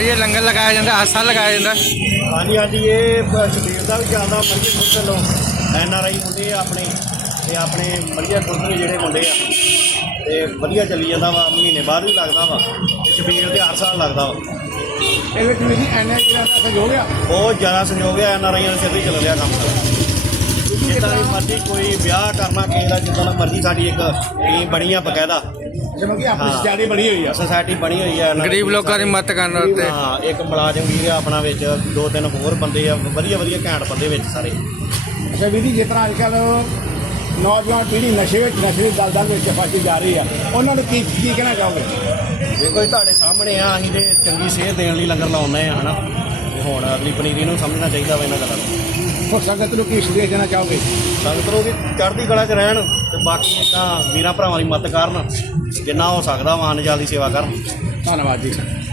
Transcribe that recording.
ਲੰਗਰ ਲਗਾਇਆ ਜਾਂਦਾ ਹਰ ਸਾਲ ਲਗਾਇਆ ਜਾਂਦਾ। ਹਾਂਜੀ ਹਾਂਜੀ ਇਹ ਸ਼ਬੀਰ ਦਾ ਵੀ ਚੱਲਦਾ ਮਰੀਏ ਖੁਦ ਵੱਲੋਂ ਐਨ ਆਰ ਆਈ ਮੁੰਡੇ ਆ ਆਪਣੇ ਤੇ ਆਪਣੇ ਮਰੀਏ ਖੁਦ ਦੇ ਜਿਹੜੇ ਮੁੰਡੇ ਆ ਤੇ ਵਧੀਆ ਚੱਲੀ ਜਾਂਦਾ ਵਾ ਮਹੀਨੇ ਬਾਅਦ ਵੀ ਲੱਗਦਾ ਵਾ ਤੇ ਸ਼ਬੀਰ ਦੇ ਹਰ ਸਾਲ ਲੱਗਦਾ ਵਾ। ਇਹਦੇ ਵਿੱਚ ਵੀ ਐਨਆਈ ਦਾ ਸਹਿਯੋਗ ਆ? ਬਹੁਤ ਜ਼ਿਆਦਾ ਸੰਯੋਗ ਹੈ ਐਨ ਆਰ ਆਈਆਂ ਦੇ ਸਿਰ ਤੇ ਚੱਲ ਰਿਹਾ ਕੰਮ ਜਿੱਦਾਂ ਦੀ ਮਰਜ਼ੀ ਕੋਈ ਵਿਆਹ ਕਰਨਾ ਕਿਸੇ ਦਾ ਜਿੱਦਾਂ ਦਾ ਮਰਜ਼ੀ ਸਾਡੀ ਇੱਕ ਟੀਮ ਬਣੀ ਆ ਬਕਾਇਦਾ। ਜਿਵੇਂ ਕਿ ਆਪਣੀ ਹਾਂ। ਸਟਾਡੀ ਬਣੀ ਹੋਈ ਆ। ਸੋਸਾਇਟੀ ਬਣੀ ਹੋਈ ਹੈ ਗਰੀਬ ਲੋਕਾਂ ਦੀ ਮਦਦ ਕਰਨ ਵਾਸਤੇ। ਹਾਂ ਇੱਕ ਮੁਲਾਜ਼ਮ ਵੀਰ ਆ ਆਪਣਾ ਵਿੱਚ ਦੋ ਤਿੰਨ ਹੋਰ ਬੰਦੇ ਆ ਵਧੀਆ ਵਧੀਆ ਘੈਂਟ ਬੰਦੇ ਵਿੱਚ ਸਾਰੇ। ਅੱਛਾ ਵੀਰ ਜੀ ਜਿਸ ਤਰ੍ਹਾਂ ਅੱਜ ਕੱਲ੍ਹ ਨੌਜਵਾਨ ਪੀੜ੍ਹੀ ਨਸ਼ੇ ਵਿੱਚ ਨਸ਼ੇ ਦੀ ਦਲਦਲ ਵਿੱਚ ਫਸੀ ਜਾ ਰਹੀ ਆ। ਉਹਨਾਂ ਨੂੰ ਕੀ ਕੀ ਕਹਿਣਾ ਚਾਹੋਗੇ? ਦੇਖੋ ਜੀ ਤੁਹਾਡੇ ਸਾਹਮਣੇ ਆ ਅਸੀਂ ਤੇ ਚੰਗੀ ਸਿਹਤ ਦੇਣ ਲਈ ਲੰਗਰ ਲਾਉਂਦੇ ਆ ਹਨਾ? ਤੇ ਹੁਣ ਅਗਲੀ ਪਨੀਰੀ ਨੂੰ ਸਮਝਣਾ ਚਾਹੀਦਾ ਵਾ ਇਹਨਾਂ ਗੱਲਾਂ ਨੂੰ। ਹੋਰ ਸੰਗਤ ਨੂੰ ਕੀ ਸੰਦੇਸ਼ ਦੇਣਾ ਚਾਹੋਗੇ? ਸੰਗਤ ਨੂੰ ਵੀ ਚੜ੍ਹਦੀ ਕਲਾ 'ਚ ਰਹਿਣ ਤੇ ਬਾਕੀ ਇਦਾਂ ਵੀਰਾਂ ਭਰਾਵਾਂ ਦੀ ਮਦਦ ਕਰਨ ਜਿੰਨਾ ਹੋ ਸਕਦਾ ਵਾਂ ਅਨਜਾਲ ਦੀ ਸੇਵਾ ਕਰਨ। ਧੰਨਵਾਦ ਜੀ।